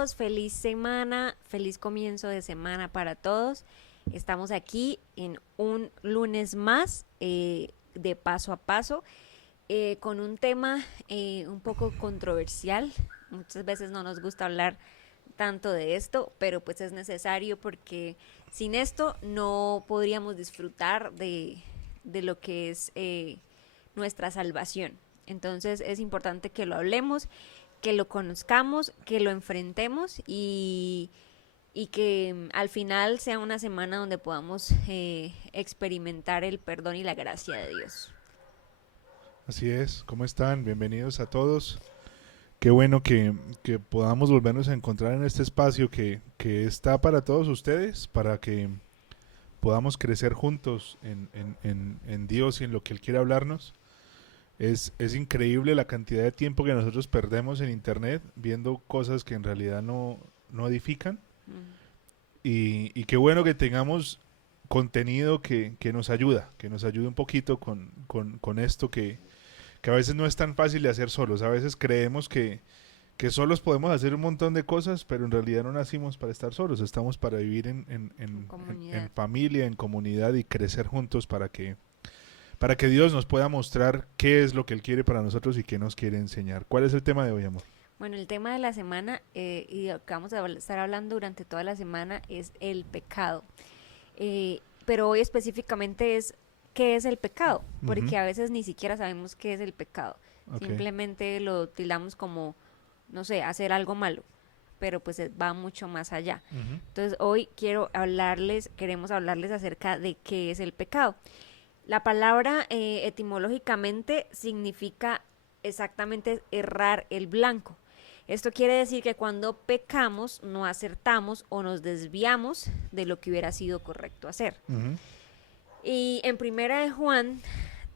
todos, feliz semana, feliz comienzo de semana para todos. Estamos aquí en un lunes más de paso a paso con un tema un poco controversial. Muchas veces no nos gusta hablar tanto de esto, pero pues es necesario porque sin esto no podríamos disfrutar de lo que es nuestra salvación. Entonces es importante que lo hablemos, que lo conozcamos, que lo enfrentemos y que al final sea una semana donde podamos experimentar el perdón y la gracia de Dios. Así es, ¿cómo están? Bienvenidos a todos. Qué bueno que podamos volvernos a encontrar en este espacio que está para todos ustedes, para que podamos crecer juntos en Dios y en lo que Él quiere hablarnos. Es increíble la cantidad de tiempo que nosotros perdemos en internet viendo cosas que en realidad no edifican. Mm. Y qué bueno que tengamos contenido que nos ayude un poquito con esto que a veces no es tan fácil de hacer solos. A veces creemos que solos podemos hacer un montón de cosas, pero en realidad no nacimos para estar solos, estamos para vivir En en comunidad. familia, en comunidad y crecer juntos para que Dios nos pueda mostrar qué es lo que Él quiere para nosotros y qué nos quiere enseñar. ¿Cuál es el tema de hoy, amor? Bueno, el tema de la semana y lo que vamos a estar hablando durante toda la semana es el pecado. Pero hoy específicamente es qué es el pecado, Ujú. porque a veces ni siquiera sabemos qué es el pecado. Ok. Simplemente lo tildamos como, no sé, hacer algo malo, pero pues va mucho más allá. Ujú. Entonces hoy queremos hablarles acerca de qué es el pecado. La palabra etimológicamente significa exactamente errar el blanco. Esto quiere decir que cuando pecamos no acertamos o nos desviamos de lo que hubiera sido correcto hacer. Ujú. Y en primera de Juan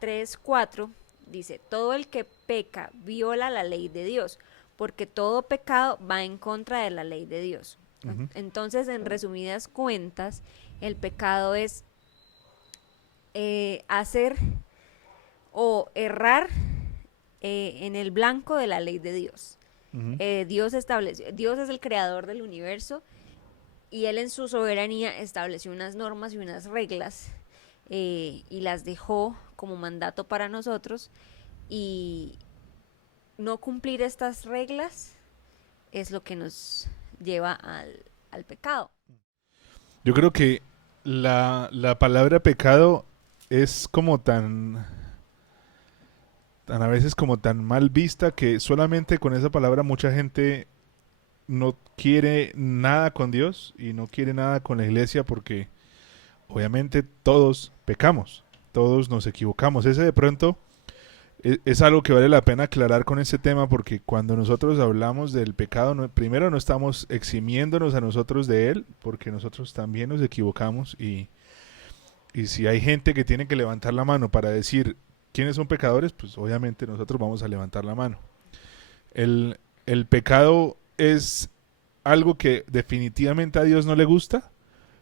3:4 dice, todo el que peca viola la ley de Dios, porque todo pecado va en contra de la ley de Dios. Ujú. Entonces, en resumidas cuentas, el pecado es hacer o errar en el blanco de la ley de Dios. Ujú. Dios es el creador del universo y Él en su soberanía estableció unas normas y unas reglas y las dejó como mandato para nosotros y no cumplir estas reglas es lo que nos lleva al pecado. Yo creo que la palabra pecado es como tan a veces como tan mal vista que solamente con esa palabra mucha gente no quiere nada con Dios y no quiere nada con la iglesia porque obviamente todos pecamos, todos nos equivocamos. Ese de pronto es algo que vale la pena aclarar con este tema porque cuando nosotros hablamos del pecado, primero no estamos eximiéndonos a nosotros de él porque nosotros también nos equivocamos y si hay gente que tiene que levantar la mano para decir quiénes son pecadores, pues obviamente nosotros vamos a levantar la mano. El pecado es algo que definitivamente a Dios no le gusta,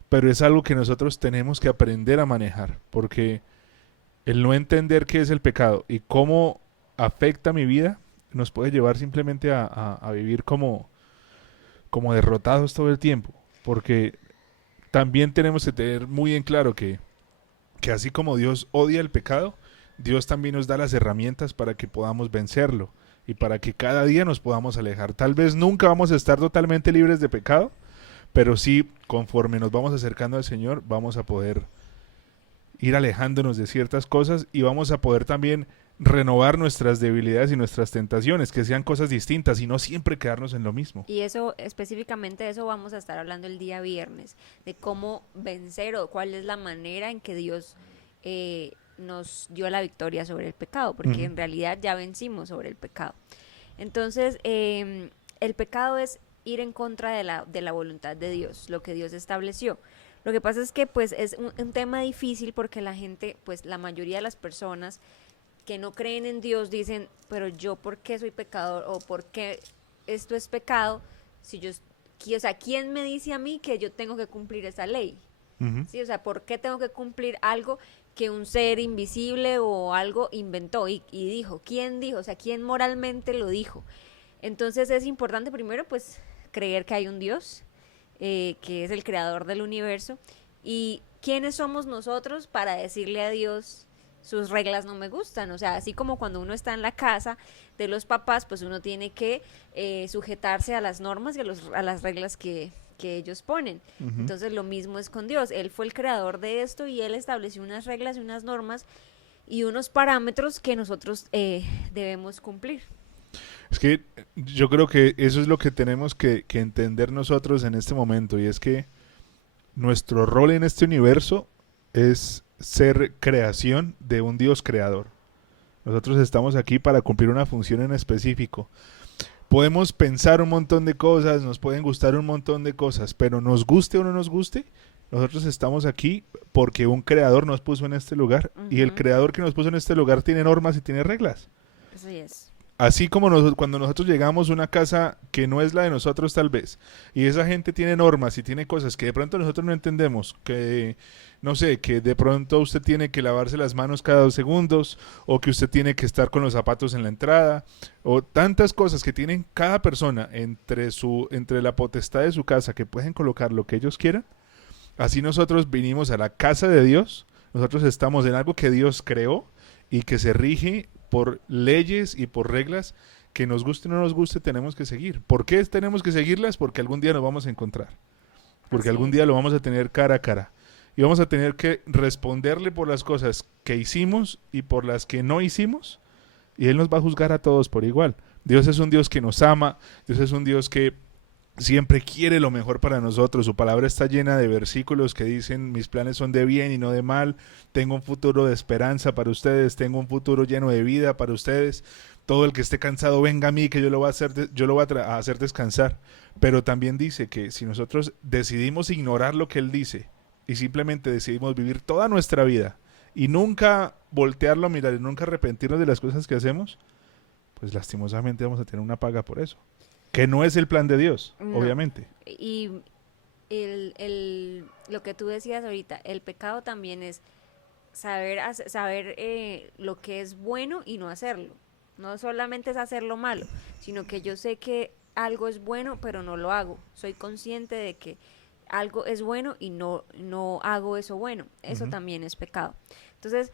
pero es algo que nosotros tenemos que aprender a manejar, porque el no entender qué es el pecado y cómo afecta mi vida nos puede llevar simplemente a vivir como derrotados todo el tiempo, porque también tenemos que tener muy en claro que así como Dios odia el pecado, Dios también nos da las herramientas para que podamos vencerlo y para que cada día nos podamos alejar. Tal vez nunca vamos a estar totalmente libres de pecado, pero sí, conforme nos vamos acercando al Señor, vamos a poder ir alejándonos de ciertas cosas y vamos a poder también renovar nuestras debilidades y nuestras tentaciones, que sean cosas distintas y no siempre quedarnos en lo mismo. Y eso, específicamente de eso vamos a estar hablando el día viernes, de cómo vencer o cuál es la manera en que Dios nos dio la victoria sobre el pecado, porque Ujú. en realidad ya vencimos sobre el pecado. Entonces, el pecado es ir en contra de la voluntad de Dios, lo que Dios estableció. Lo que pasa es que pues es un tema difícil porque la gente, pues la mayoría de las personas que no creen en Dios dicen, pero yo por qué soy pecador o por qué esto es pecado si yo, o sea, ¿quién me dice a mí que yo tengo que cumplir esa ley? Ujú. Sí, o sea, ¿por qué tengo que cumplir algo que un ser invisible o algo inventó y dijo? ¿Quién dijo? O sea, ¿quién moralmente lo dijo? Entonces es importante primero, pues, creer que hay un Dios, que es el creador del universo. ¿Y quiénes somos nosotros para decirle a Dios, sus reglas no me gustan? O sea, así como cuando uno está en la casa de los papás, pues uno tiene que sujetarse a las normas y a las reglas que ellos ponen. Ujú. Entonces lo mismo es con Dios. Él fue el creador de esto y Él estableció unas reglas y unas normas y unos parámetros que nosotros debemos cumplir. Es que yo creo que eso es lo que tenemos que entender nosotros en este momento, y es que nuestro rol en este universo es ser creación de un Dios creador. Nosotros estamos aquí para cumplir una función en específico. Podemos pensar un montón de cosas, nos pueden gustar un montón de cosas, pero nos guste o no nos guste, nosotros estamos aquí porque un creador nos puso en este lugar, y el Ujú. creador que nos puso en este lugar tiene normas y tiene reglas. Así es. Así como cuando nosotros llegamos a una casa que no es la de nosotros tal vez, y esa gente tiene normas y tiene cosas que de pronto nosotros no entendemos, que no sé, que de pronto usted tiene que lavarse las manos cada 2 segundos, o que usted tiene que estar con los zapatos en la entrada, o tantas cosas que tienen cada persona entre la potestad de su casa, que pueden colocar lo que ellos quieran. Así nosotros vinimos a la casa de Dios, nosotros estamos en algo que Dios creó y que se rige por leyes y por reglas que nos guste o no nos guste, tenemos que seguir. ¿Por qué tenemos que seguirlas? Porque algún día nos vamos a encontrar. Porque Así algún es. día lo vamos a tener cara a cara. Y vamos a tener que responderle por las cosas que hicimos y por las que no hicimos. Y Él nos va a juzgar a todos por igual. Dios es un Dios que nos ama. Dios es un Dios que siempre quiere lo mejor para nosotros. Su palabra está llena de versículos que dicen: mis planes son de bien y no de mal, tengo un futuro de esperanza para ustedes, tengo un futuro lleno de vida para ustedes. Todo el que esté cansado venga a mí, que yo lo voy a a hacer descansar. Pero también dice que si nosotros decidimos ignorar lo que Él dice y simplemente decidimos vivir toda nuestra vida y nunca voltearlo a mirar y nunca arrepentirnos de las cosas que hacemos, pues lastimosamente vamos a tener una paga por eso. Que no es el plan de Dios, No. obviamente. Y lo que tú decías ahorita, el pecado también es saber lo que es bueno y no hacerlo. No solamente es hacer lo malo, sino que yo sé que algo es bueno, pero no lo hago. Soy consciente de que algo es bueno y no hago eso bueno. Eso Ujú. también es pecado. Entonces,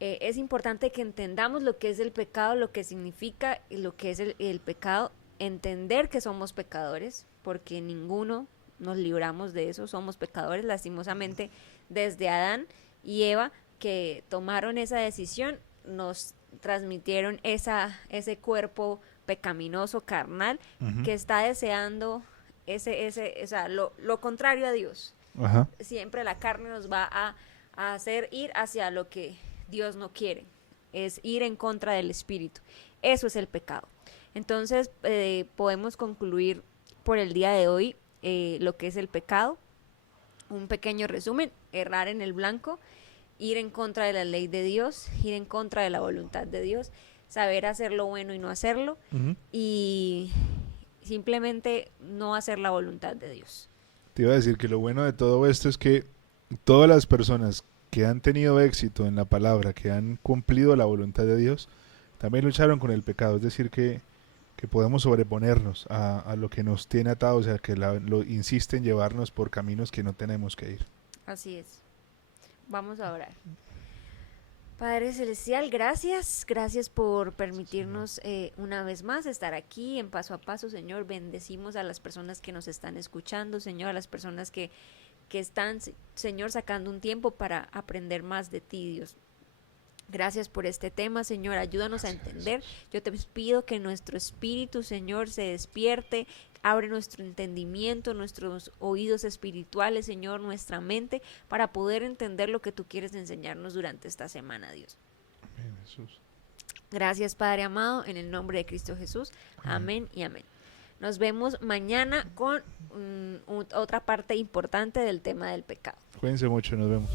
es importante que entendamos lo que es el pecado, lo que significa y lo que es el pecado, entender que somos pecadores, porque ninguno nos libramos de eso, somos pecadores, lastimosamente, desde Adán y Eva, que tomaron esa decisión, nos transmitieron ese cuerpo pecaminoso, carnal, Ujú. que está deseando o sea, lo contrario a Dios. Ajá. Siempre la carne nos va a hacer ir hacia lo que Dios no quiere, es ir en contra del espíritu. Eso es el pecado. Entonces, podemos concluir por el día de hoy lo que es el pecado. Un pequeño resumen: errar en el blanco, ir en contra de la ley de Dios, ir en contra de la voluntad de Dios, saber hacer lo bueno y no hacerlo, Ujú. y simplemente no hacer la voluntad de Dios. Te iba a decir que lo bueno de todo esto es que todas las personas que han tenido éxito en la palabra, que han cumplido la voluntad de Dios, también lucharon con el pecado. Es decir, que podemos sobreponernos a lo que nos tiene atados, o sea, que lo insiste en llevarnos por caminos que no tenemos que ir. Así es. Vamos a orar. Padre Celestial, gracias por permitirnos una vez más estar aquí en Paso a Paso, Señor. Bendecimos a las personas que nos están escuchando, Señor, a las personas que están, Señor, sacando un tiempo para aprender más de ti, Dios. Gracias por este tema, Señor. Ayúdanos a entender. Yo te pido que nuestro espíritu, Señor, se despierte. Abre nuestro entendimiento, nuestros oídos espirituales, Señor, nuestra mente, para poder entender lo que tú quieres enseñarnos durante esta semana, Dios. Amén, Jesús. Gracias, Padre amado, en el nombre de Cristo Jesús. Amén y amén. Nos vemos mañana con otra parte importante del tema del pecado. Cuídense mucho, nos vemos.